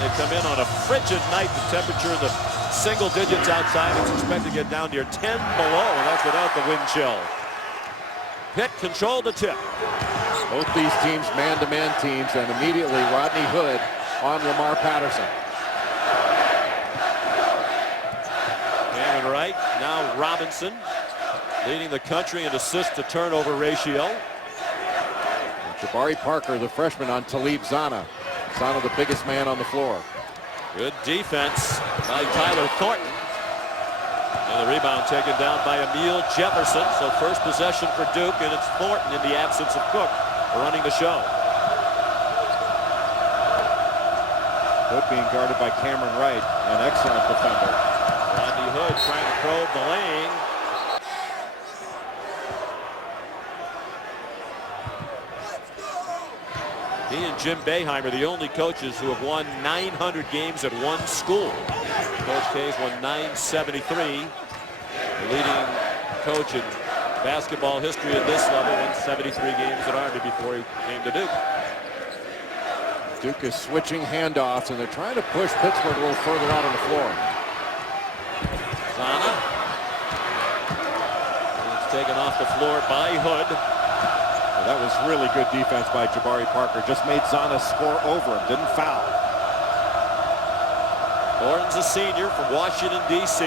They come in on a frigid night. The temperature in the single digits outside. It's expected to get down near 10 below, and that's without the wind chill. Pitt controlled the tip. Both these teams man-to-man teams, and immediately Rodney Hood on Lamar Patterson. Cameron Wright, now Robinson, leading the country in assist-to-turnover ratio. Jabari Parker, the freshman, on Talib Zanna. Zanna, the biggest man on the floor. Good defense by Tyler Thornton. And the rebound taken down by Emil Jefferson. So first possession for Duke, and it's Thornton in the absence of Cook running the show. Hood being guarded by Cameron Wright, an excellent defender. Rodney Hood trying to probe the lane. He and Jim Boeheim are the only coaches who have won 900 games at one school. Coach K's won 973. The leading coach in basketball history at this level won 73 games at Army before he came to Duke. Duke is switching handoffs, and they're trying to push Pittsburgh a little further out on the floor. Zanna. It's taken off the floor by Hood. That was really good defense by Jabari Parker. Just made Zanna score over him. Didn't foul. Thornton's a senior from Washington, D.C.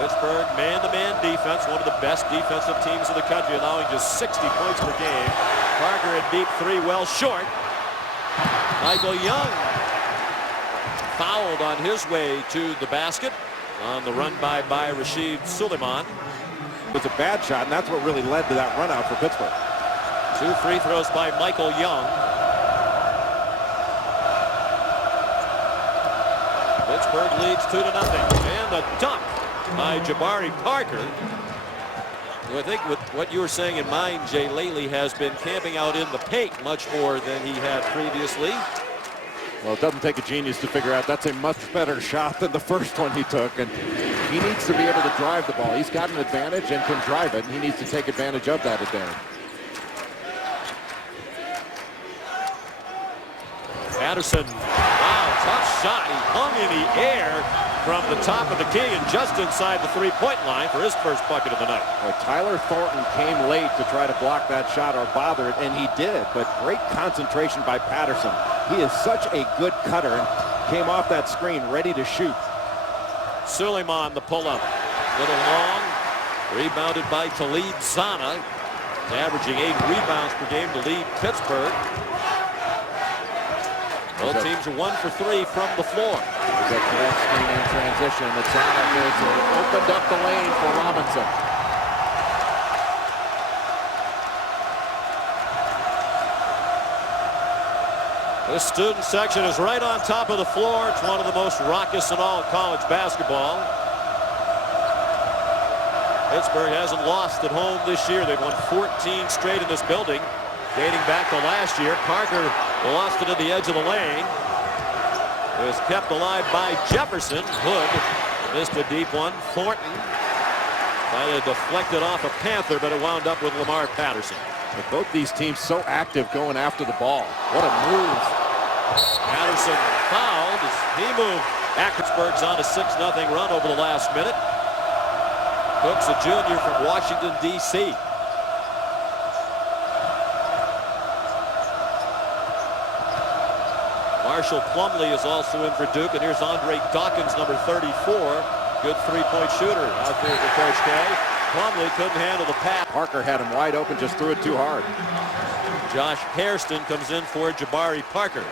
Pittsburgh man-to-man defense, one of the best defensive teams in the country, allowing just 60 points per game. Parker a deep three, well short. Michael Young fouled on his way to the basket on the run by Rashid Suleiman. It was a bad shot, and that's what really led to that run out for Pittsburgh. 2 free throws by Michael Young. Pittsburgh leads 2-0. And the dunk by Jabari Parker. Who I think with what you were saying in mind, Jay, lately has been camping out in the paint much more than he had previously. Well, it doesn't take a genius to figure out that's a much better shot than the first one he took, and he needs to be able to drive the ball. He's got an advantage and can drive it, and he needs to take advantage of that advantage. Patterson, wow, tough shot. He hung in the air from the top of the key and just inside the three-point line for his first bucket of the night. Well, Tyler Thornton came late to try to block that shot or bother it, and he did, but great concentration by Patterson. He is such a good cutter and came off that screen ready to shoot. Suleiman, the pull-up. Little long. Rebounded by Talib Zanna. Averaging 8 rebounds per game to lead Pittsburgh. Both teams are 1 for 3 from the floor. There's that correct screen in transition that Zanna did, so it opened up the lane for Robinson. This student section is right on top of the floor. It's one of the most raucous in all college basketball. Pittsburgh hasn't lost at home this year. They've won 14 straight in this building, dating back to last year. Parker lost it at the edge of the lane. It was kept alive by Jefferson. Hood missed a deep one. Thornton tried to deflect it off a Panther, but it wound up with Lamar Patterson. But both these teams so active going after the ball. What a move. Patterson fouled as he moved. Pittsburgh's on a 6-0 run over the last minute. Cook's a junior from Washington, D.C. Marshall Plumlee is also in for Duke, and here's Andre Dawkins, number 34. Good three-point shooter out there for Coach K. Plumlee couldn't handle the pass. Parker had him wide open, just threw it too hard. Josh Hairston comes in for Jabari Parker.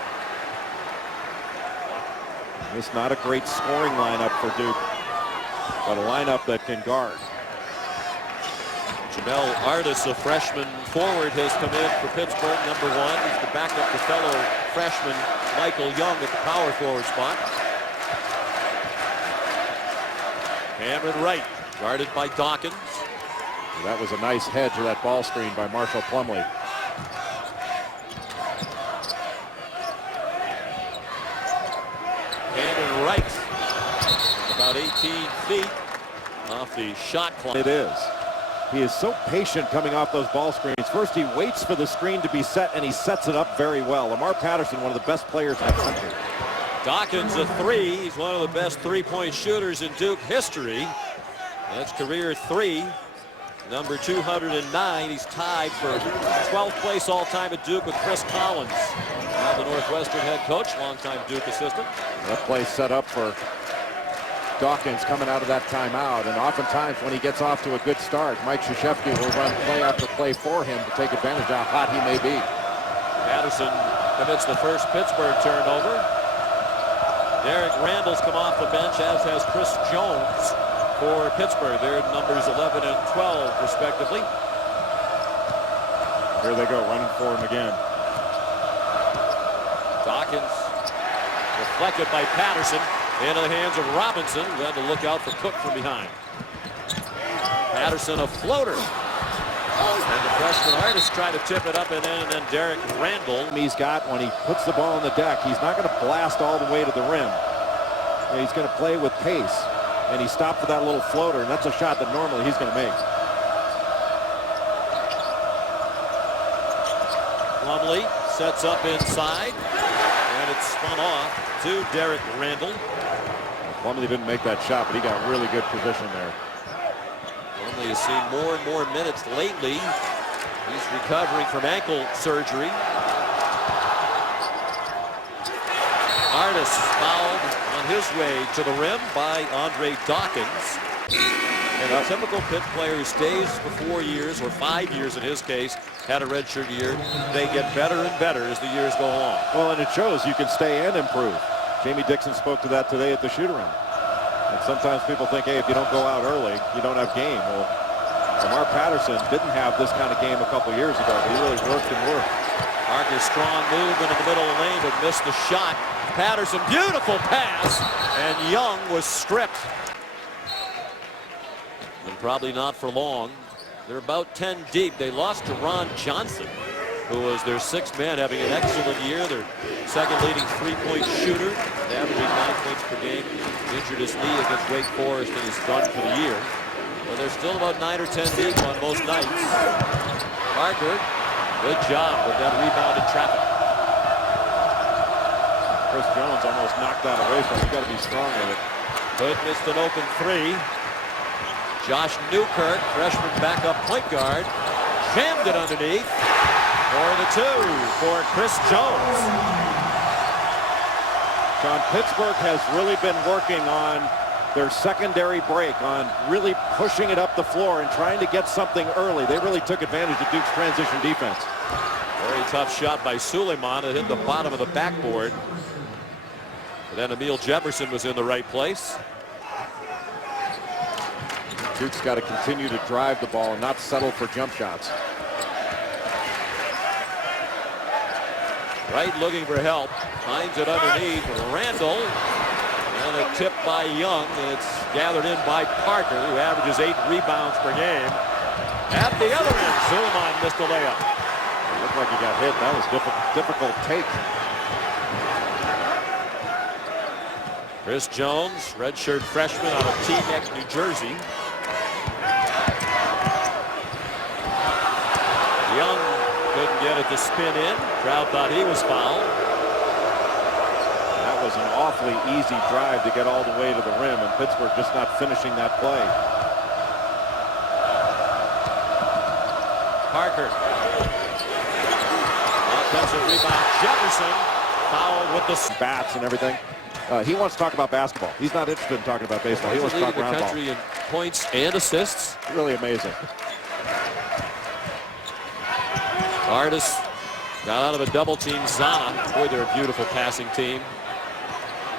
It's not a great scoring lineup for Duke, but a lineup that can guard. Jamel Artis, a freshman forward, has come in for Pittsburgh, number 1. He's the backup to fellow freshman Michael Young at the power forward spot. Cameron Wright, guarded by Dawkins. That was a nice hedge of that ball screen by Marshall Plumlee. Cameron Wright, about 18 feet off the shot clock. It is. He is so patient coming off those ball screens. is. First, he waits for the screen to be set, and he sets it up very well. Lamar Patterson, one of the best players in the country. Dawkins a three. He's one of the best three-point shooters in Duke history. That's career 3. Number 209. He's tied for 12th place all-time at Duke with Chris Collins. Now the Northwestern head coach, longtime Duke assistant. That play set up for Dawkins coming out of that timeout, and oftentimes when he gets off to a good start, Mike Krzyzewski will run play after play for him to take advantage of how hot he may be. Patterson commits the first Pittsburgh turnover. Derek Randall's come off the bench, as has Chris Jones for Pittsburgh. They're numbers 11 and 12, respectively. Here they go, running for him again. Dawkins deflected by Patterson into the hands of Robinson, who had to look out for Cook from behind. Patterson a floater. And the freshman artist tried to tip it up and in, and then Derek Randall. He's got, when he puts the ball on the deck, he's not going to blast all the way to the rim. He's going to play with pace. And he stopped for that little floater, and that's a shot that normally he's going to make. Plumlee sets up inside, and it's spun off to Derek Randall. Plumlee didn't make that shot, but he got really good position there. Plumlee has seen more and more minutes lately. He's recovering from ankle surgery. Artis fouled on his way to the rim by Andre Dawkins. And a typical Pitt player who stays for 4 years, or 5 years in his case, had a redshirt year. They get better and better as the years go along. Well, and it shows you can stay and improve. Jamie Dixon spoke to that today at the shoot-around. And sometimes people think, hey, if you don't go out early, you don't have game. Well, Lamar Patterson didn't have this kind of game a couple years ago, but he really worked and worked. Parker, strong move into the middle of the lane, but missed the shot. Patterson, beautiful pass, and Young was stripped. And probably not for long. They're about 10 deep. They lost to Ron Johnson, who was their 6th man, having an excellent year. Their second leading three-point shooter, averaging 9 points per game. Injured his knee against Wake Forest and is done for the year. But they're still about 9 or 10 deep on most nights. Parker, good job with that rebound in traffic. Chris Jones almost knocked that away, so you got to be strong with it. Hood missed an open 3. Josh Newkirk, freshman backup point guard, jammed it underneath for the 2 for Chris Jones. John, Pittsburgh has really been working on their secondary break, on really pushing it up the floor and trying to get something early. They really took advantage of Duke's transition defense. Very tough shot by Suleiman. It hit the bottom of the backboard. But then Emil Jefferson was in the right place. Duke's got to continue to drive the ball and not settle for jump shots. Wright looking for help. Finds it underneath. Randall. And a tip by Young. And it's gathered in by Parker, who averages 8 rebounds per game. At the other end, Suleiman missed the layup. It looked like he got hit. That was difficult take. Chris Jones, redshirt freshman out of Teaneck, New Jersey. Young couldn't get it to spin in. Crowd thought he was fouled. That was an awfully easy drive to get all the way to the rim, and Pittsburgh just not finishing that play. Parker. Offensive rebound. Jefferson fouled with the bats and everything. He wants to talk about basketball. He's not interested in talking about baseball. He wants to talk leading the round country ball. in points and assists. Really amazing. Artis got out of a double team. Zana. Boy, they're a beautiful passing team.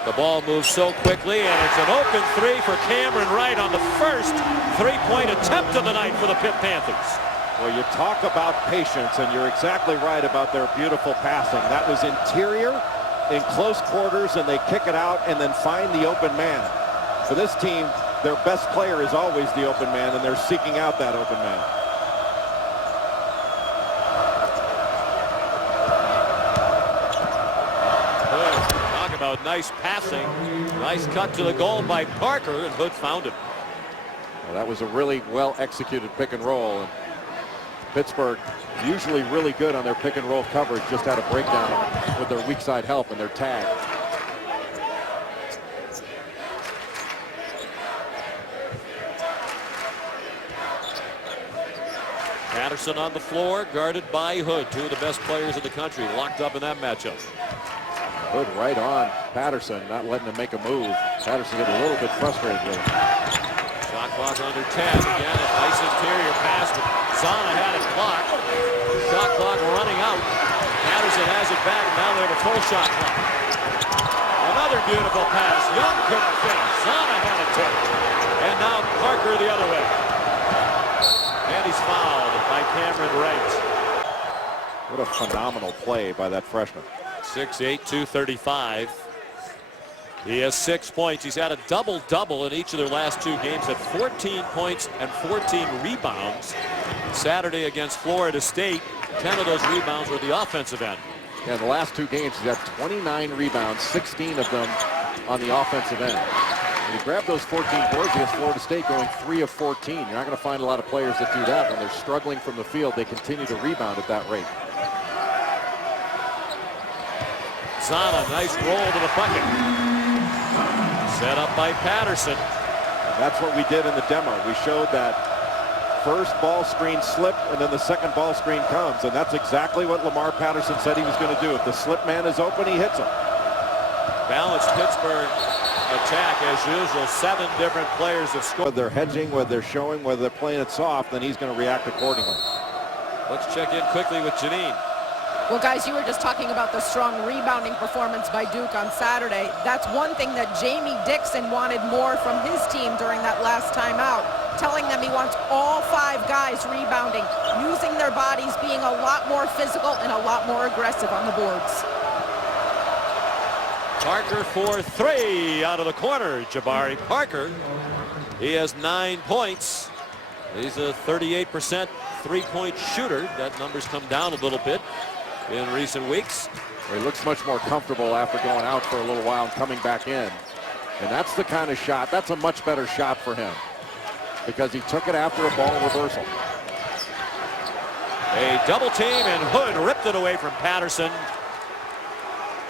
The ball moves so quickly, and it's an open 3 for Cameron Wright on the first three-point attempt of the night for the Pitt Panthers. Well, you talk about patience, and you're exactly right about their beautiful passing. That was interior, in close quarters, and they kick it out and then find the open man. For this team, their best player is always the open man, and they're seeking out that open man. Talk about nice passing. Nice cut to the goal by Parker, and Hood found it. Well, that was a really well-executed pick and roll. And Pittsburgh, usually really good on their pick and roll coverage, just had a breakdown with their weak side help and their tag. Patterson on the floor, guarded by Hood, two of the best players in the country, locked up in that matchup. Hood right on Patterson, not letting him make a move. Patterson getting a little bit frustrated with him. Shot clock under 10. Again, a nice interior pass, but Zana had it clocked. Shot clock running out. Patterson has it back. Now they have a full shot clock. Another beautiful pass. Young couldn't finish. Zana had it too. And now Parker the other way. And he's fouled by Cameron Wright. What a phenomenal play by that freshman. 6'8", 235. He has 6 points. He's had a double-double in each of their last two games at 14 points and 14 rebounds. Saturday against Florida State, 10 of those rebounds were the offensive end. Yeah, in the last two games, he's had 29 rebounds, 16 of them on the offensive end. When he grabbed those 14 boards against Florida State, going 3 of 14. You're not going to find a lot of players that do that. When they're struggling from the field, they continue to rebound at that rate. Zana, nice roll to the bucket. Set up by Patterson. And that's what we did in the demo. We showed that first ball screen slip, and then the second ball screen comes. And that's exactly what Lamar Patterson said he was going to do. If the slip man is open, he hits him. Balanced Pittsburgh attack as usual. 7 different players have scored. Whether they're hedging, whether they're showing, whether they're playing it soft, then he's going to react accordingly. Let's check in quickly with Janine. Well, guys, you were just talking about the strong rebounding performance by Duke on Saturday. That's one thing that Jamie Dixon wanted more from his team during that last timeout, telling them he wants all 5 guys rebounding, using their bodies, being a lot more physical and a lot more aggressive on the boards. Parker for 3 out of the corner. Jabari Parker. He has 9 points. He's a 38% three-point shooter. That number's come down a little bit in recent weeks. He looks much more comfortable after going out for a little while and coming back in. And that's the kind of shot, that's a much better shot for him, because he took it after a ball reversal. A double team, and Hood ripped it away from Patterson.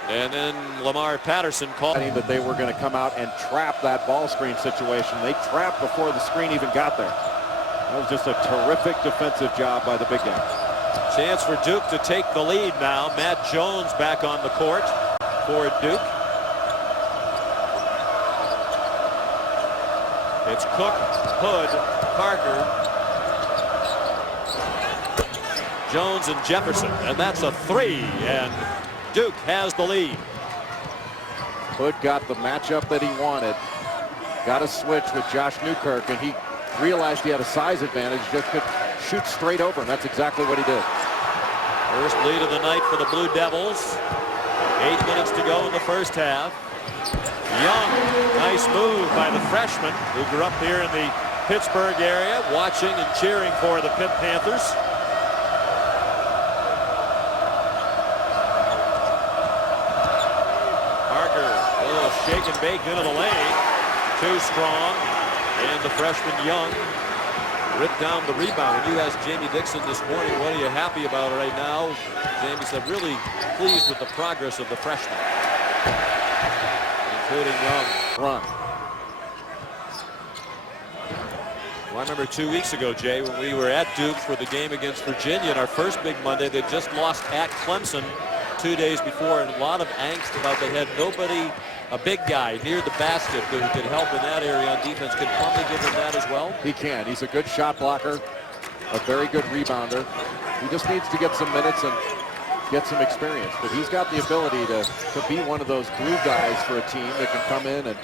And then Lamar Patterson called that they were going to come out and trap that ball screen situation. They trapped before the screen even got there. That was just a terrific defensive job by the big guy. Chance for Duke to take the lead now. Matt Jones back on the court for Duke. It's Cook, Hood, Parker, Jones, and Jefferson. And that's a 3. And Duke has the lead. Hood got the matchup that he wanted. Got a switch with Josh Newkirk, and he realized he had a size advantage. Just could shoot straight over, and that's exactly what he did. First lead of the night for the Blue Devils. 8 minutes to go in the first half. Young, nice move by the freshman who grew up here in the Pittsburgh area, watching and cheering for the Pitt Panthers. Parker, a little shake and bake into the lane. Too strong. And the freshman Young ripped down the rebound. When you asked Jamie Dixon this morning, what are you happy about right now? Jamie said, really pleased with the progress of the freshman, including Young. Run. Well, I remember 2 weeks ago, Jay, when we were at Duke for the game against Virginia, in our first big Monday, they just lost at Clemson 2 days before, and a lot of angst about they had nobody, a big guy near the basket who could help in that area on defense. Can Plumlee give him that as well? He can. He's a good shot blocker, a very good rebounder. He just needs to get some minutes and get some experience. But he's got the ability to be one of those glue guys for a team that can come in and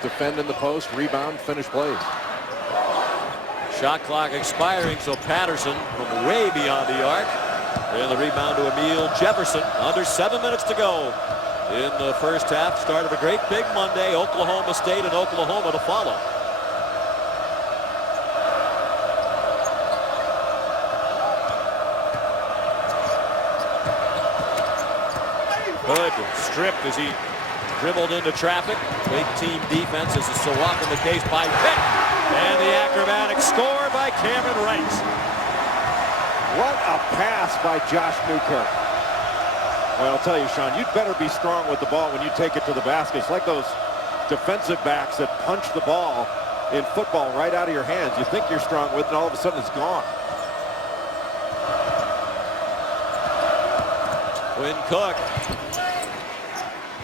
defend in the post, rebound, finish plays. Shot clock expiring, so Patterson from way beyond the arc. And the rebound to Emile Jefferson. Under 7 minutes to go in the first half. Start of a great big Monday. Oklahoma State and Oklahoma to follow. Hood stripped as he dribbled into traffic. Big team defense, as is so often the case by Pitt. And the acrobatic score by Cameron Wright. What a pass by Josh Newkirk. Well, I'll tell you, Sean, you'd better be strong with the ball when you take it to the basket. It's like those defensive backs that punch the ball in football right out of your hands. You think you're strong with it, and all of a sudden it's gone. Quinn Cook.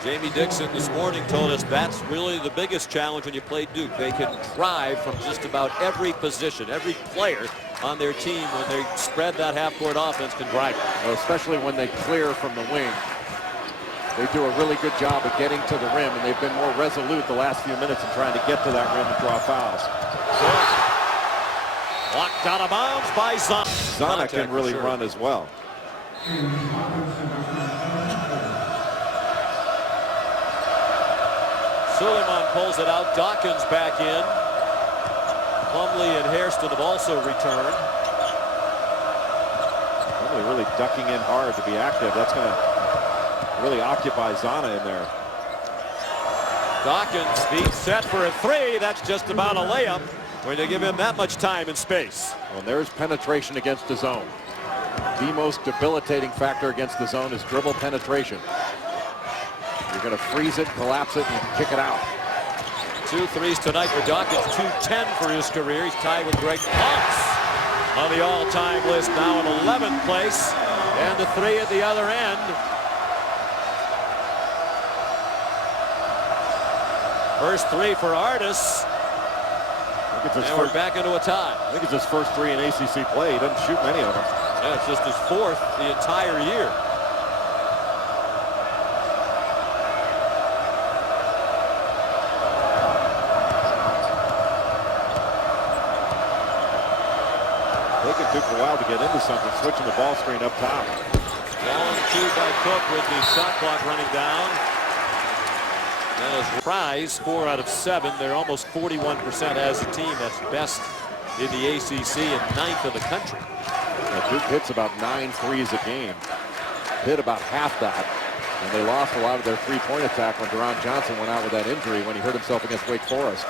Jamie Dixon this morning told us that's really the biggest challenge when you play Duke. They can drive from just about every position. Every player on their team, when they spread that half-court offense, can drive. Well, especially when they clear from the wing. They do a really good job of getting to the rim, and they've been more resolute the last few minutes in trying to get to that rim and draw fouls. Blocked out of bounds by Zana. Zana can really run as well. Suleiman pulls it out. Dawkins back in. Plumlee and Hairston have also returned. Plumlee really ducking in hard to be active. That's going to really occupy Zana in there. Dawkins, feet set for a three. That's just about a layup when you give him that much time and space. Well, there's penetration against the zone. The most debilitating factor against the zone is dribble penetration. You're going to freeze it, collapse it, and kick it out. 2 threes tonight for Dawkins, 2-10 for his career. He's tied with Greg Pumps on the all-time list, now in 11th place. And the three at the other end. First three for Artis. And we're back into a tie. I think it's his first three in ACC play. He doesn't shoot many of them. Yeah, it's just his fourth the entire year. Taking Duke a while to get into something, switching the ball screen up top. Long two by Cook with the shot clock running down. That is prize 4 out of 7. They're almost 41% as a team. That's best in the ACC and 9th in the country. Yeah, Duke hits about 9 threes a game. Hit about half that. And they lost a lot of their three-point attack when Deron Johnson went out with that injury when he hurt himself against Wake Forest.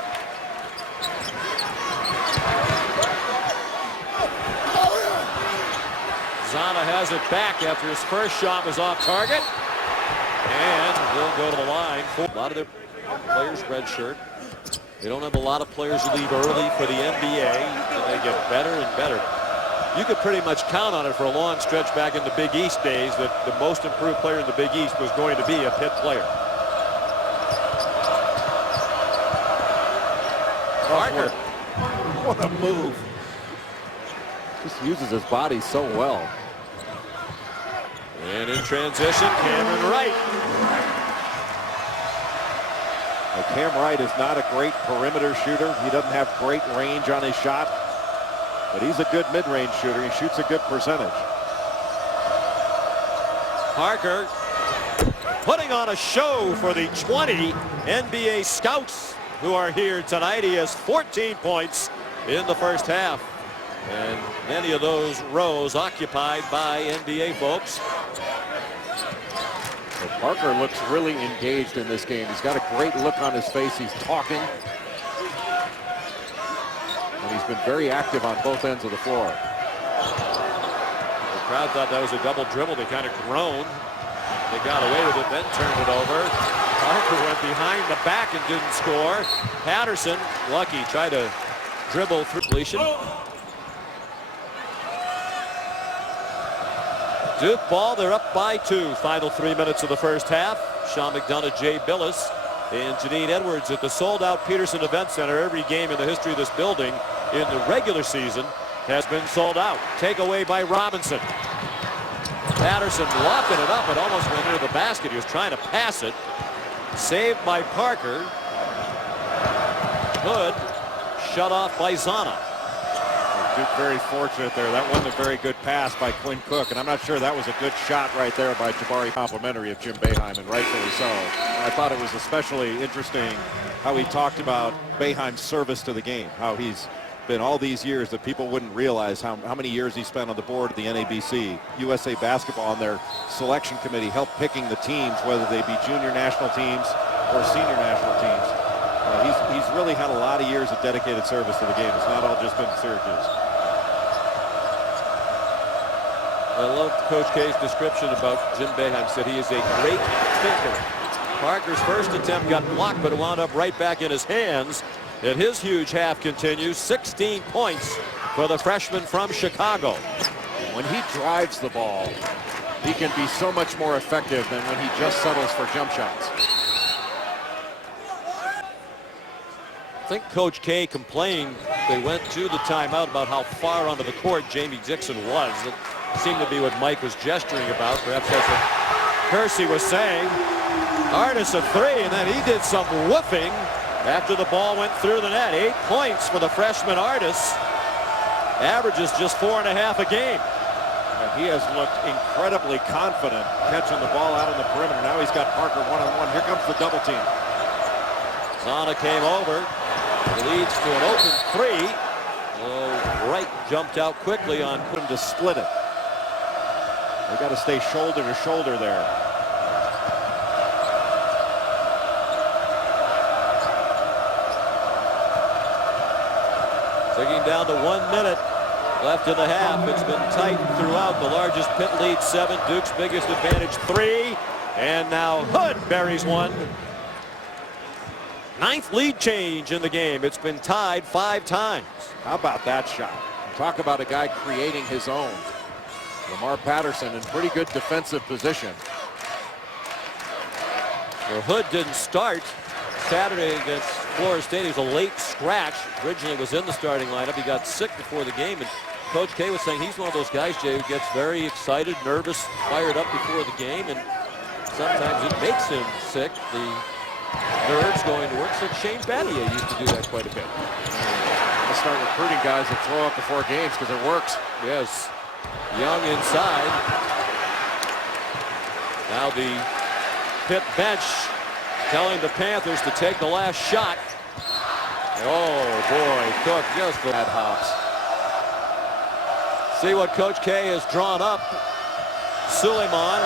Zana has it back after his first shot was off target. And he'll go to the line. A lot of their players redshirt. They don't have a lot of players who leave early for the NBA, and they get better and better. You could pretty much count on it for a long stretch back in the Big East days that the most improved player in the Big East was going to be a Pitt player. Parker. What a move. Just uses his body so well. And in transition, Cameron Wright. Now, Cam Wright is not a great perimeter shooter. He doesn't have great range on his shot, but he's a good mid-range shooter. He shoots a good percentage. Parker putting on a show for the 20 NBA scouts who are here tonight. He has 14 points in the first half. And many of those rows occupied by NBA folks. So Parker looks really engaged in this game. He's got a great look on his face. He's talking. And he's been very active on both ends of the floor. The crowd thought that was a double dribble. They kind of groaned. They got away with it, then turned it over. Parker went behind the back and didn't score. Patterson, lucky, tried to dribble through completion. Duke ball, they're up by 2. Final 3 minutes of the first half. Sean McDonough, Jay Billis, and Janine Edwards at the sold-out Peterson Event Center. Every game in the history of this building in the regular season has been sold out. Takeaway by Robinson. Patterson lofted it up. It almost went into the basket. He was trying to pass it. Saved by Parker. Hood shut off by Zana. Duke very fortunate there. That wasn't a very good pass by Quinn Cook, and I'm not sure that was a good shot right there by Jabari, complimentary of Jim Boeheim, and rightfully so. And I thought it was especially interesting how he talked about Boeheim's service to the game, how he's been all these years that people wouldn't realize how many years he spent on the board of the NABC. USA Basketball on their selection committee helped picking the teams, whether they be junior national teams or senior national teams. He's really had a lot of years of dedicated service to the game. It's not all just been Syracuse. I love Coach K's description about Jim Boeheim. Said he is a great thinker. Parker's first attempt got blocked, but it wound up right back in his hands. And his huge half continues. 16 points for the freshman from Chicago. When he drives the ball, he can be so much more effective than when he just settles for jump shots. I think Coach K complained they went to the timeout about how far onto the court Jamie Dixon was. It seemed to be what Mike was gesturing about. Perhaps that's what Kersey was saying. Artis a three, and then he did some woofing after the ball went through the net. 8 points for the freshman Artis. Averages just 4.5 a game. And he has looked incredibly confident catching the ball out on the perimeter. Now he's got Parker one-on-one. Here comes the double team. Zana came over. It leads to an open three. Wright jumped out quickly on him to split it. They got to stay shoulder to shoulder there. Ticking down to 1 minute left in the half. It's been tight throughout. The largest Pitt lead 7. Duke's biggest advantage 3. And now Hood buries one. 9th lead change in the game. It's been tied 5 times. How about that shot? Talk about a guy creating his own. Lamar Patterson in pretty good defensive position. Well, Hood didn't start Saturday against Florida State. He was a late scratch. Originally was in the starting lineup. He got sick before the game, and Coach K was saying he's one of those guys, Jay, who gets very excited, nervous, fired up before the game, and sometimes it makes him sick. The nerves going to work. So Shane Battier used to do that quite a bit. Let's start recruiting guys that throw up before games because it works. Yes. Young inside. Now the Pitt bench telling the Panthers to take the last shot. Oh boy, Cook just bad hops. See what Coach K has drawn up. Suleiman.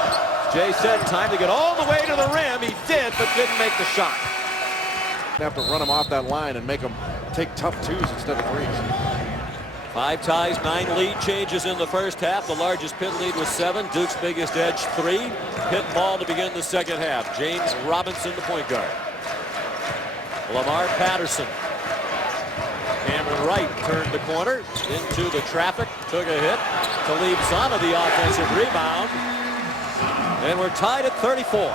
Jay said time to get all the way to the rim. He did, but didn't make the shot. Have to run him off that line and make him take tough twos instead of threes. 5 ties, 9 lead changes in the first half. The largest Pitt lead was 7. Duke's biggest edge 3. Pitt ball to begin the second half. James Robinson, the point guard. Lamar Patterson. Cameron Wright turned the corner into the traffic. Took a hit. Talib Zana the offensive rebound. And we're tied at 34.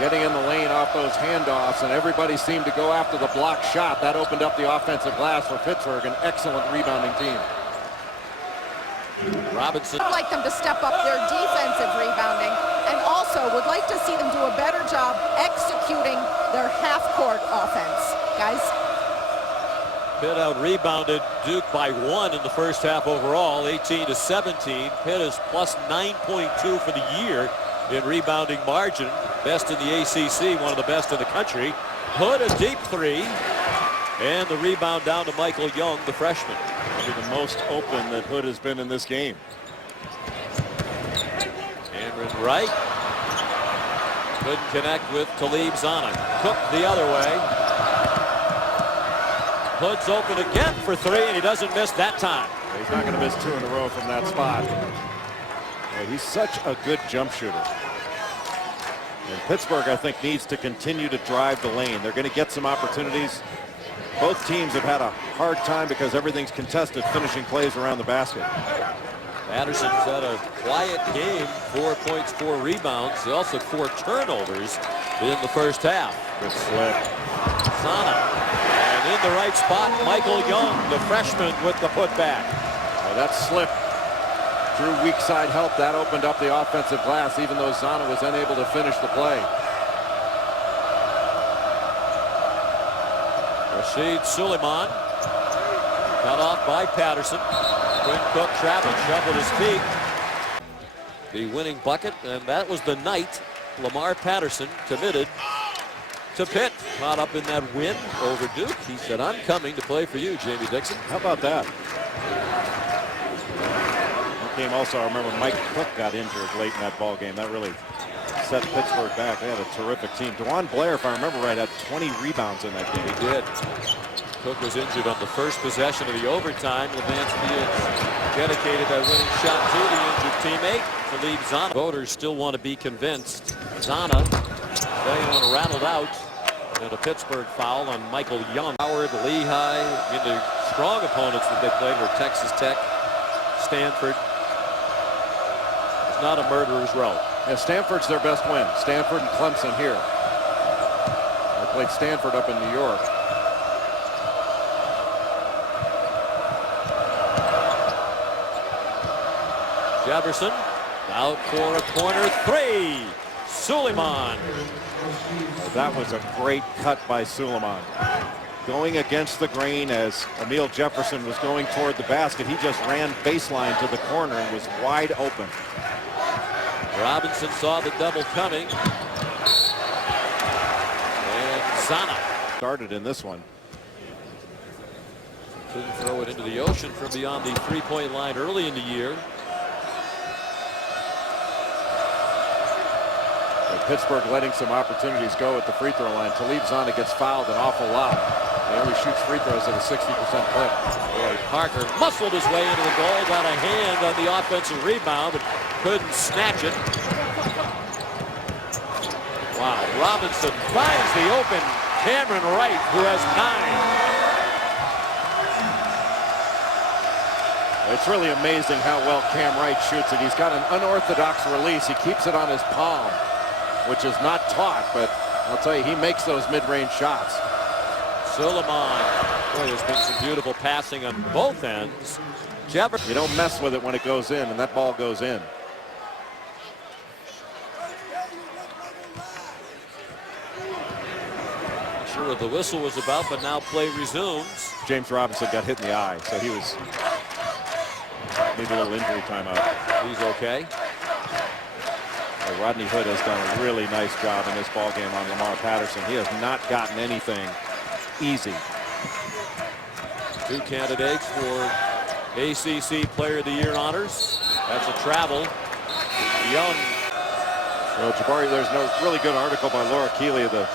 Getting in the lane off those handoffs, and everybody seemed to go after the block shot. That opened up the offensive glass for Pittsburgh, an excellent rebounding team. Robinson. I'd like them to step up their defensive rebounding, and also would like to see them do a better job executing their half-court offense. Guys? Pitt out-rebounded Duke by 1 in the first half overall, 18-17. Pitt is plus 9.2 for the year in rebounding margin. Best in the ACC, one of the best in the country. Hood a deep 3. And the rebound down to Michael Young, the freshman. Probably the most open that Hood has been in this game. Cameron Wright. Couldn't connect with Talib Zana. Cook the other way. Hood's open again for 3, and he doesn't miss that time. He's not going to miss 2 in a row from that spot. Yeah, he's such a good jump shooter. And Pittsburgh, I think, needs to continue to drive the lane. They're going to get some opportunities. Both teams have had a hard time because everything's contested, finishing plays around the basket. Patterson's had a quiet game, 4 points, 4 rebounds. He also had 4 turnovers in the first half. Good slip. Zana. And in the right spot, Michael Young, the freshman, with the putback. Well, that slip drew weak side help. That opened up the offensive glass, even though Zana was unable to finish the play. Rashid Suleiman. Cut off by Patterson. Quinn Cook traveled, shuffled his feet. The winning bucket, and that was the night Lamar Patterson committed to Pitt. Caught up in that win over Duke. He said, I'm coming to play for you, Jamie Dixon. How about that? That game also, I remember Mike Cook got injured late in that ball game. That really set Pittsburgh back. They had a terrific team. DeJuan Blair, if I remember right, had 20 rebounds in that game. He did. Cook was injured on the first possession of the overtime. Levansky dedicated a winning shot to the injured teammate to leave Zana. Voters still want to be convinced. Zana, they want to rattled out. And a Pittsburgh foul on Michael Young. Howard, Lehigh, into strong opponents that they played were Texas Tech, Stanford. It's not a murderer's row. Yeah, Stanford's their best win. Stanford and Clemson here. They played Stanford up in New York. Jefferson out for a corner three. Suleiman. That was a great cut by Suleiman. Going against the grain as Emil Jefferson was going toward the basket. He just ran baseline to the corner and was wide open. Robinson saw the double coming. And Zana Started in this one. couldn't throw it into the ocean from beyond the three-point line early in the year. Pittsburgh letting some opportunities go at the free throw line. Talib Zana gets fouled an awful lot. He only shoots free throws at a 60% clip. Boy, Parker muscled his way into the goal, got a hand on the offensive rebound, but couldn't snatch it. Wow, Robinson finds the open Cameron Wright, who has 9. It's really amazing how well Cam Wright shoots it. He's got an unorthodox release. He keeps it on his palm, which is not taught, but I'll tell you, he makes those mid-range shots. Suleiman. Boy, there's been some beautiful passing on both ends. Jefferson. You don't mess with it when it goes in, and that ball goes in. Not sure what the whistle was about, but now play resumes. James Robinson got hit in the eye, so he was maybe a little injury timeout. He's okay. Rodney Hood has done a really nice job in this ball game on Lamar Patterson. He has not gotten anything easy. Two candidates for ACC Player of the Year honors. That's a travel. Young. Well, Jabari, there's no really good article by Laura Keeley of the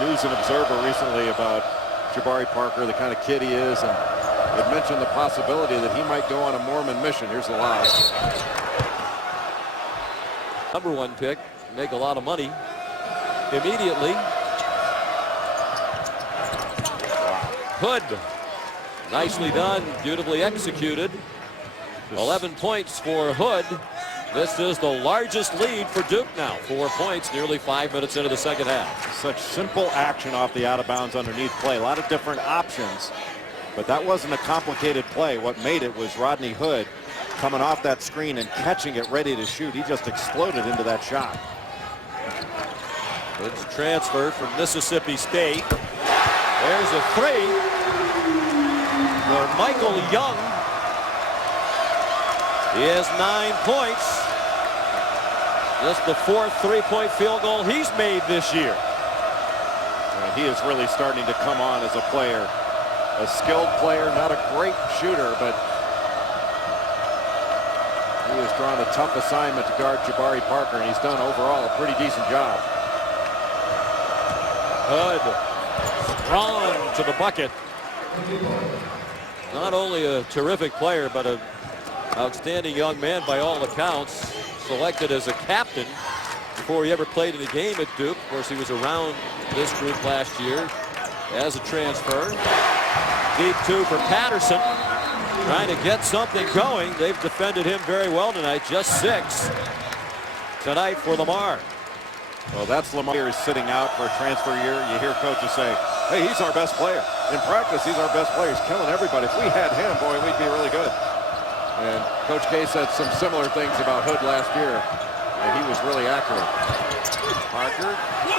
News and Observer recently about Jabari Parker, the kind of kid he is, and it mentioned the possibility that he might go on a Mormon mission. Here's the lie. #1 pick, make a lot of money immediately. Hood, nicely done, beautifully executed. 11 points for Hood. This is the largest lead for Duke now. 4 points, nearly 5 minutes into the second half. Such simple action off the out-of-bounds underneath play. A lot of different options, but that wasn't a complicated play. What made it was Rodney Hood coming off that screen and catching it ready to shoot. He just exploded into that shot. Hood's transfer from Mississippi State. There's a three for Michael Young. He has 9 points. This is the 4th three-point field goal he's made this year. And he is really starting to come on as a player. A skilled player, not a great shooter, but he has drawn a tough assignment to guard Jabari Parker, and he's done overall a pretty decent job. Hood strong to the bucket. Not only a terrific player, but an outstanding young man by all accounts. Selected as a captain before he ever played in a game at Duke. Of course, he was around this group last year as a transfer. Deep two for Patterson. Trying to get something going. They've defended him very well tonight. Just 6 tonight for Lamar. Well, that's Lamar is sitting out for a transfer year. You hear coaches say, hey, he's our best player. In practice, he's our best player. He's killing everybody. If we had him, boy, we'd be really good. And Coach K said some similar things about Hood last year, and he was really accurate. Parker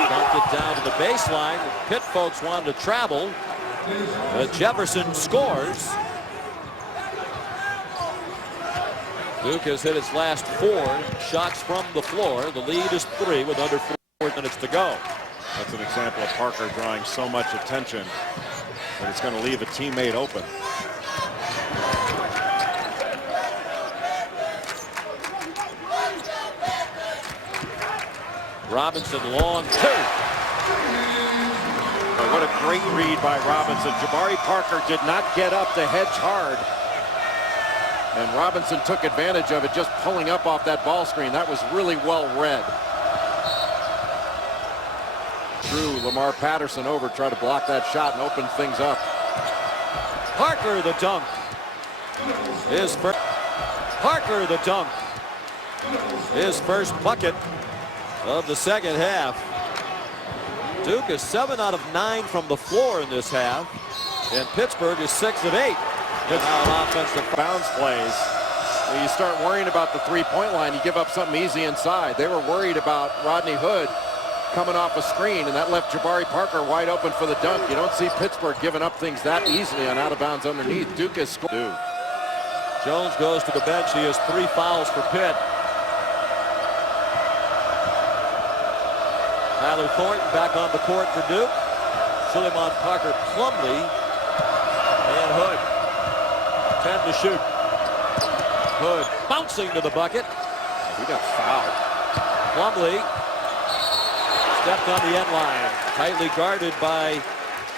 dumped it down to the baseline. The Pitt folks wanted to travel. Jefferson scores. Duke has hit its last 4 shots from the floor. The lead is 3 with under 4 minutes to go. That's an example of Parker drawing so much attention that it's going to leave a teammate open. Robinson long 2. But what a great read by Robinson. Jabari Parker did not get up to hedge hard. And Robinson took advantage of it, just pulling up off that ball screen. That was really well read. Drew Lamar Patterson over, try to block that shot and open things up. Parker the dunk. His first. Parker the dunk. His first bucket of the second half. Duke is 7 out of 9 from the floor in this half, and Pittsburgh is 6 of 8. Now offensive bounce plays. When you start worrying about the three-point line, you give up something easy inside. They were worried about Rodney Hood coming off a screen, and that left Jabari Parker wide open for the dunk. You don't see Pittsburgh giving up things that easily on out-of-bounds underneath. Duke has scored. Jones goes to the bench. He has 3 fouls for Pitt. Tyler Thornton back on the court for Duke. Suleiman, Parker, Plumlee, and Hood. 10 to shoot. Hood bouncing to the bucket. He got fouled. Plumlee stepped on the end line. Tightly guarded by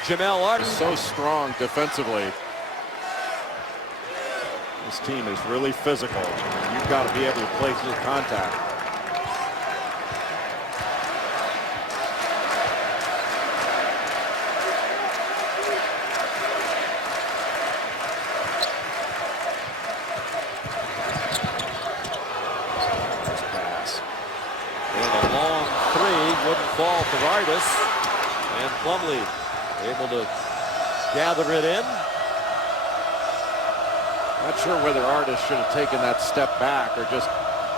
Jamel Arden. So strong defensively. This team is really physical. You've got to be able to play through contact. Ball for Artis, and Plumlee able to gather it in. Not sure whether Artis should have taken that step back or just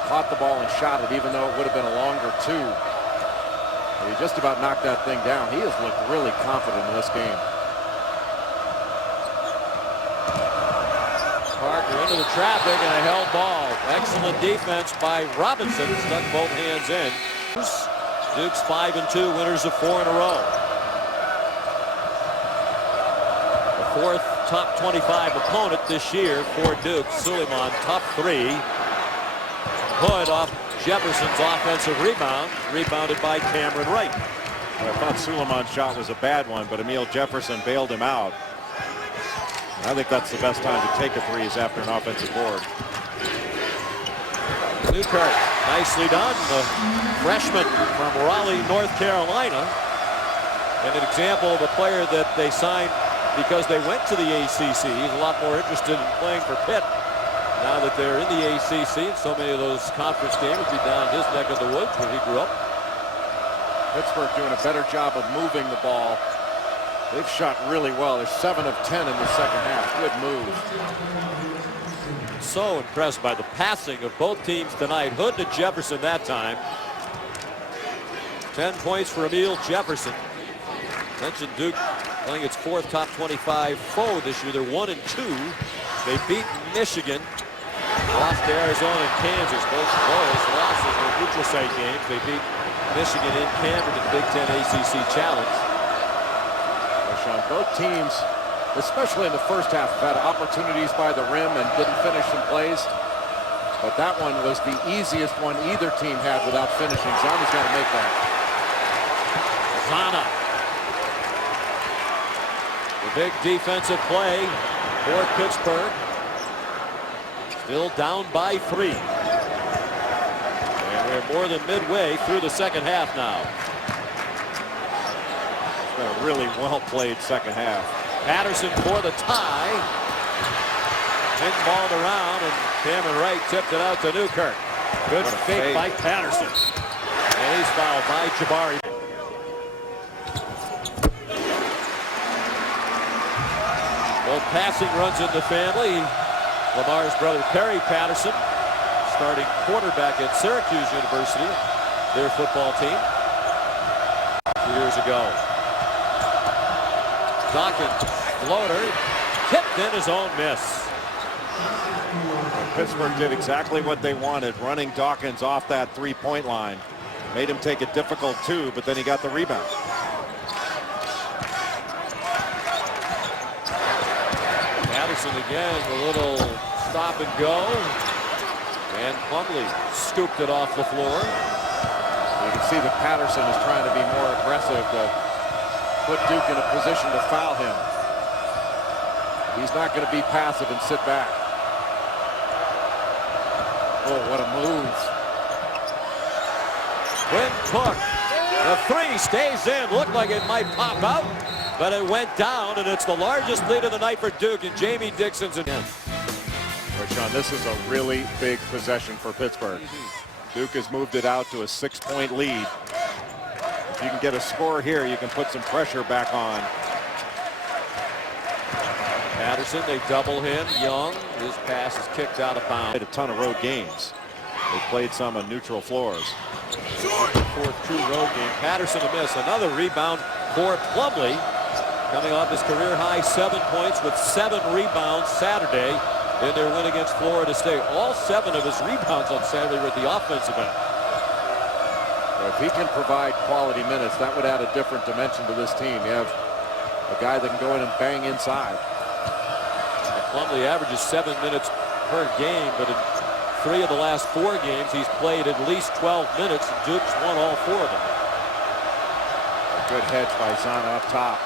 caught the ball and shot it, even though it would have been a longer 2. But he just about knocked that thing down. He has looked really confident in this game. Parker into the traffic and a held ball. Excellent defense by Robinson. Stuck both hands in. Duke's 5-2, winners of 4 in a row. The 4th top 25 opponent this year for Duke. Suleiman, top 3. Hood off Jefferson's offensive rebound, rebounded by Cameron Wright. I thought Suleiman's shot was a bad one, but Emil Jefferson bailed him out. I think that's the best time to take a 3 is after an offensive board. Newkirk, nicely done. The freshman from Raleigh, North Carolina. And an example of a player that they signed because they went to the ACC. He's a lot more interested in playing for Pitt now that they're in the ACC. And so many of those conference games would be down his neck of the woods where he grew up. Pittsburgh doing a better job of moving the ball. They've shot really well. They're 7 of 10 in the second half. Good move. So impressed by the passing of both teams tonight. Hood to Jefferson that time. 10 points for Emil Jefferson. Mentioned Duke playing its 4th top 25 foe this year. They're 1-2. They beat Michigan. Lost to Arizona and Kansas. Both close losses were neutral site games. They beat Michigan in Camden in the Big Ten ACC Challenge. Well, Sean, both teams, especially in the first half, had opportunities by the rim and didn't finish some plays. But that one was the easiest one either team had without finishing. Zana's got to make that. Zana. The big defensive play for Pittsburgh. Still down by 3. And we're more than midway through the second half now. It's been a really well-played second half. Patterson for the tie. Pinballed around, and Cameron Wright tipped it out to Newkirk. Good fake by Patterson. And he's fouled by Jabari. Well, passing runs in the family. Lamar's brother Perry Patterson, starting quarterback at Syracuse University, their football team, 2 years ago. Dawkins, floater, tipped in his own miss. Pittsburgh did exactly what they wanted, running Dawkins off that three-point line. Made him take a difficult 2, but then he got the rebound. Patterson again, a little stop and go. And Plumlee scooped it off the floor. You can see that Patterson is trying to be more aggressive to put Duke in a position to foul him. He's not going to be passive and sit back. Oh, what a move. Quinn Cook, the three stays in. Looked like it might pop out, but it went down, and it's the largest lead of the night for Duke, and Jamie Dixon's again. Well, Sean, this is a really big possession for Pittsburgh. Duke has moved it out to a 6-point lead. If you can get a score here, you can put some pressure back on. Patterson, they double him. Young, his pass is kicked out of bounds. A ton of road games. They played some on neutral floors. Fourth true road game. Patterson to miss. Another rebound for Plumlee, coming off his career-high 7 points with 7 rebounds Saturday in their win against Florida State. All 7 of his rebounds on Saturday were at the offensive end. Well, if he can provide quality minutes, that would add a different dimension to this team. You have a guy that can go in and bang inside. Plumlee averages 7 minutes per game, but in 3 of the last 4 games, he's played at least 12 minutes, and Duke's won all 4 of them. A good hedge by Zana up top.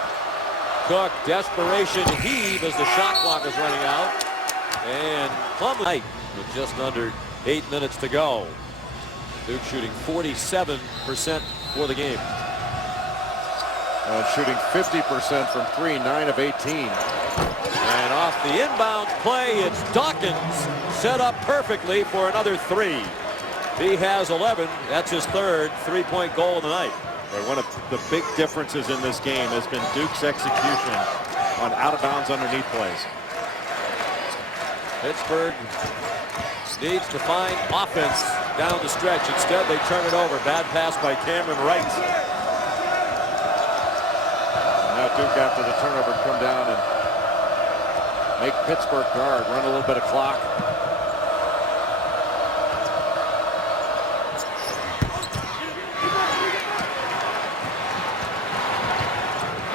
Cook, desperation heave as the shot clock is running out. And Plumlee with just under 8 minutes to go. Duke shooting 47% for the game. Shooting 50% from 3, 9 of 18. And off the inbound play, it's Dawkins set up perfectly for another 3. He has 11. That's his 3rd 3-point goal of the night. One of the big differences in this game has been Duke's execution on out-of-bounds underneath plays. Pittsburgh needs to find offense down the stretch. Instead, they turn it over. Bad pass by Cameron Wright. Now Duke, after the turnover, come down and make Pittsburgh guard, run a little bit of clock.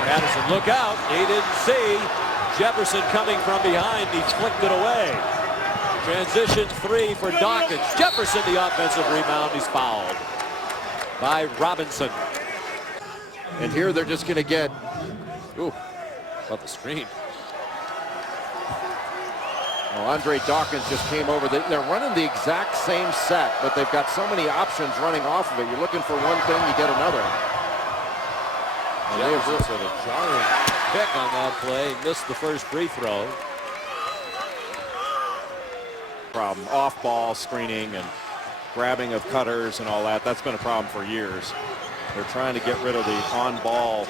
Patterson, look out. He didn't see Jefferson coming from behind. He flicked it away. Transition 3 for Dawkins. Jefferson, the offensive rebound. He's fouled by Robinson. And here they're just going to get, ooh, about the screen. well, Andre Dawkins just came over. They're running the exact same set, but they've got so many options running off of it. You're looking for one thing, you get another. Jefferson sort of jarring pick on that play. Missed the first free throw. Problem. Off-ball screening and grabbing of cutters and all that. That's been a problem for years. They're trying to get rid of the on-ball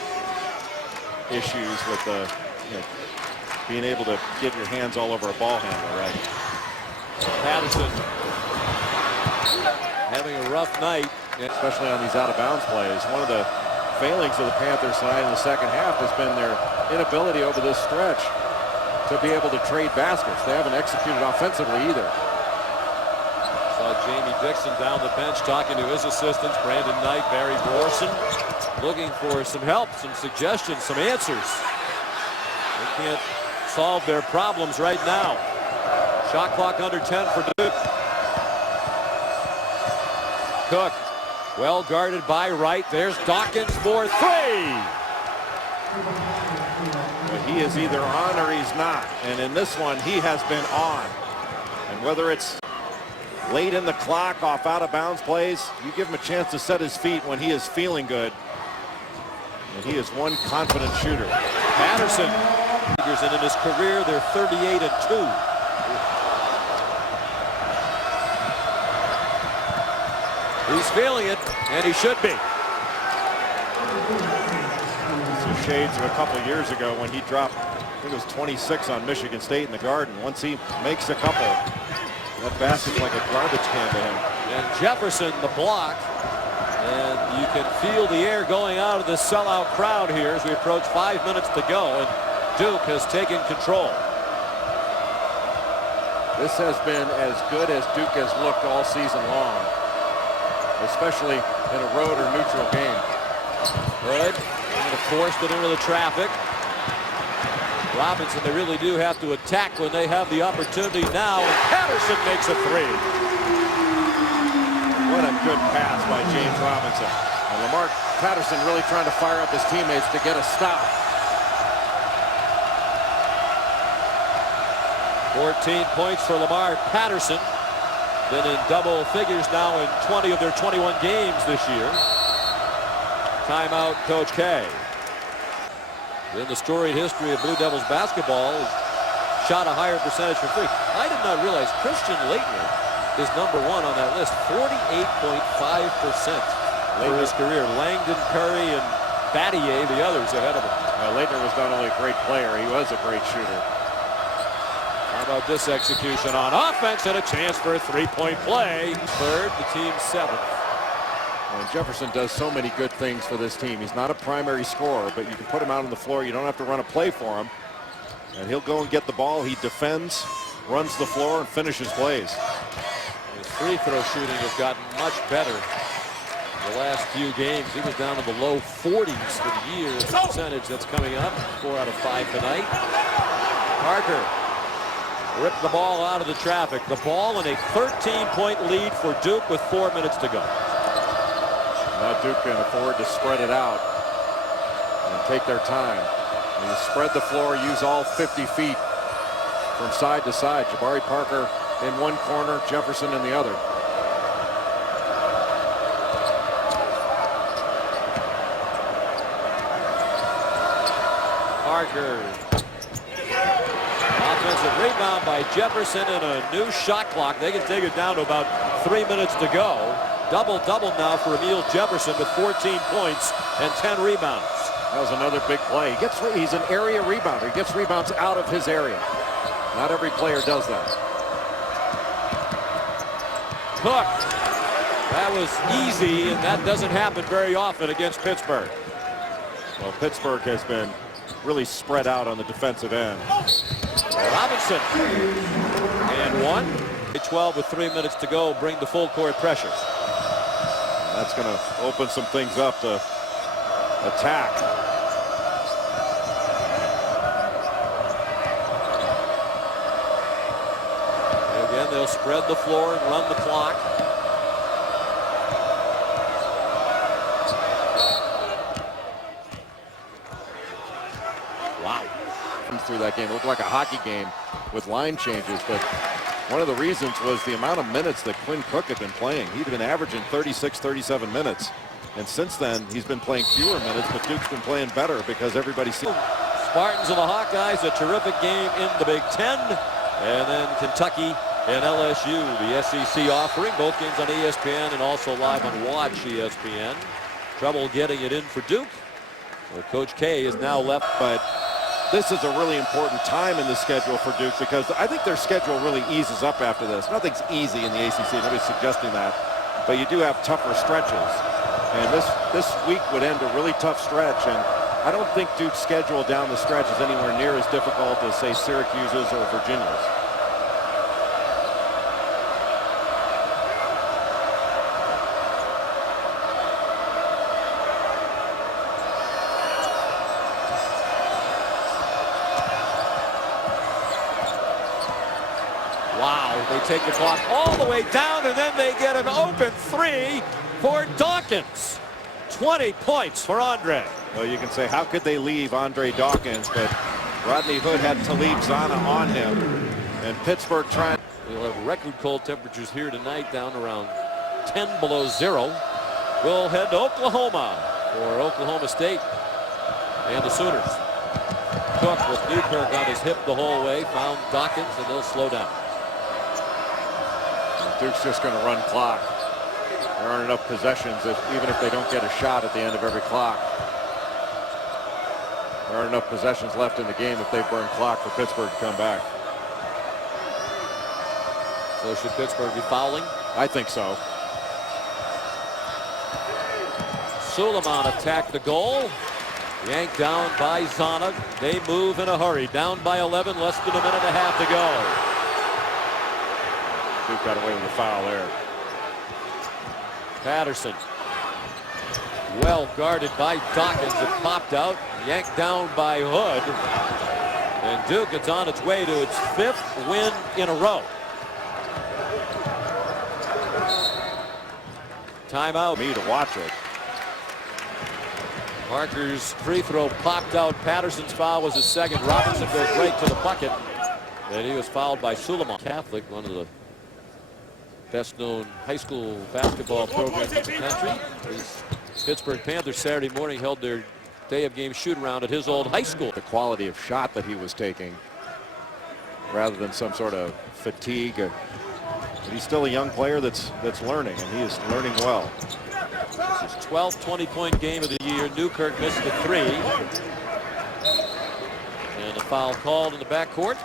issues with the, being able to get your hands all over a ball handler, right? Patterson having a rough night, especially on these out-of-bounds plays. One of the failings of the Panthers tonight in the second half has been their inability over this stretch to be able to trade baskets. They haven't executed offensively either. Saw Jamie Dixon down the bench talking to his assistants, Brandon Knight, Barry Borson, looking for some help, some suggestions, some answers. They can't solve their problems right now. Shot clock under 10 for Duke. Cook, well guarded by Wright. There's Dawkins for 3. He is either on or he's not. And in this one, he has been on. And whether it's late in the clock off out-of-bounds plays, you give him a chance to set his feet when he is feeling good. And he is one confident shooter. Patterson, and in his career, they're 38-2. He's feeling it, and he should be. Some shades of a couple years ago when he dropped, I think it was 26 on Michigan State in the Garden. Once he makes a couple, that basket's like a garbage can to him. And Jefferson, the block. And you can feel the air going out of this sellout crowd here as we approach 5 minutes to go. And Duke has taken control. This has been as good as Duke has looked all season long, especially in a road or neutral game. Good. Forced it into the traffic. Robinson, they really do have to attack when they have the opportunity now. And Patterson makes a 3. What a good pass by James Robinson. And Lamar Patterson really trying to fire up his teammates to get a stop. 14 points for Lamar Patterson. Been in double figures now in 20 of their 21 games this year. Timeout, Coach K. In the storied history of Blue Devils basketball, shot a higher percentage from three. I did not realize Christian Laettner is number one on that list, 48.5% for his career. Langdon, Curry, and Battier, the others ahead of him. Laettner was not only a great player, he was a great shooter. How about this execution on offense and a chance for a three-point play. Third, the team's seventh. And Jefferson does so many good things for this team. He's not a primary scorer, but you can put him out on the floor. You don't have to run a play for him. And he'll go and get the ball. He defends, runs the floor, and finishes plays. His free throw shooting has gotten much better the last few games. He was down in the low 40s for the year. The percentage that's coming up. 4 out of 5 tonight. Parker ripped the ball out of the traffic. The ball in a 13-point lead for Duke with 4 minutes to go. Now Duke can afford to spread it out and take their time. And you spread the floor, use all 50 feet from side to side. Jabari Parker in one corner, Jefferson in the other. Parker. Offensive rebound by Jefferson and a new shot clock. They can take it down to about 3 minutes to go. Double-double now for Emile Jefferson with 14 points and 10 rebounds. That was another big play. He's an area rebounder. He gets rebounds out of his area. Not every player does that. Cook. That was easy, and that doesn't happen very often against Pittsburgh. Well, Pittsburgh has been really spread out on the defensive end. Robinson. And one. 12 with 3 minutes to go. Bring the full court pressure. That's going to open some things up to attack. And again, they'll spread the floor and run the clock. Wow. Through that game, it looked like a hockey game with line changes, but one of the reasons was the amount of minutes that Quinn Cook had been playing. He'd been averaging 36, 37 minutes. And since then, he's been playing fewer minutes, but Duke's been playing better because everybody's seen. Spartans and the Hawkeyes, a terrific game in the Big Ten. And then Kentucky and LSU, the SEC offering. Both games on ESPN and also live on Watch ESPN. Trouble getting it in for Duke. So Coach K is now left. But this is a really important time in the schedule for Duke because I think their schedule really eases up after this. Nothing's easy in the ACC. Nobody's suggesting that. But you do have tougher stretches. And this week would end a really tough stretch. And I don't think Duke's schedule down the stretch is anywhere near as difficult as, say, Syracuse's or Virginia's. Wow, they take the clock all the way down, and then they get an open three for Dawkins. 20 points for Andre. Well, you can say, how could they leave Andre Dawkins? But Rodney Hood had Talib Zana on him. And Pittsburgh trying. We'll have record cold temperatures here tonight, down around 10 below zero. We'll head to Oklahoma for Oklahoma State and the Sooners. Cook with Newkirk on his hip the whole way, found Dawkins, and they'll slow down. Duke's just going to run clock. There aren't enough possessions, even if they don't get a shot at the end of every clock. There aren't enough possessions left in the game if they burn clock for Pittsburgh to come back. So should Pittsburgh be fouling? I think so. Suleiman attacked the goal. Yanked down by Zana. They move in a hurry. Down by 11, less than a minute and a half to go. Duke got away with a foul there. Patterson. Well guarded by Dawkins. It popped out. Yanked down by Hood. And Duke is on its way to its 5th win in a row. Timeout. Me to watch it. Parker's free throw popped out. Patterson's foul was his second. Robinson goes right to the bucket. And he was fouled by Suleiman. Catholic, one of the best-known high school basketball programs in the country. These Pittsburgh Panthers Saturday morning held their day of game shoot-around at his old high school. The quality of shot that he was taking, rather than some sort of fatigue. But he's still a young player that's learning, and he is learning well. This is 12th 20-point game of the year. Newkirk missed the three. And a foul called in the backcourt.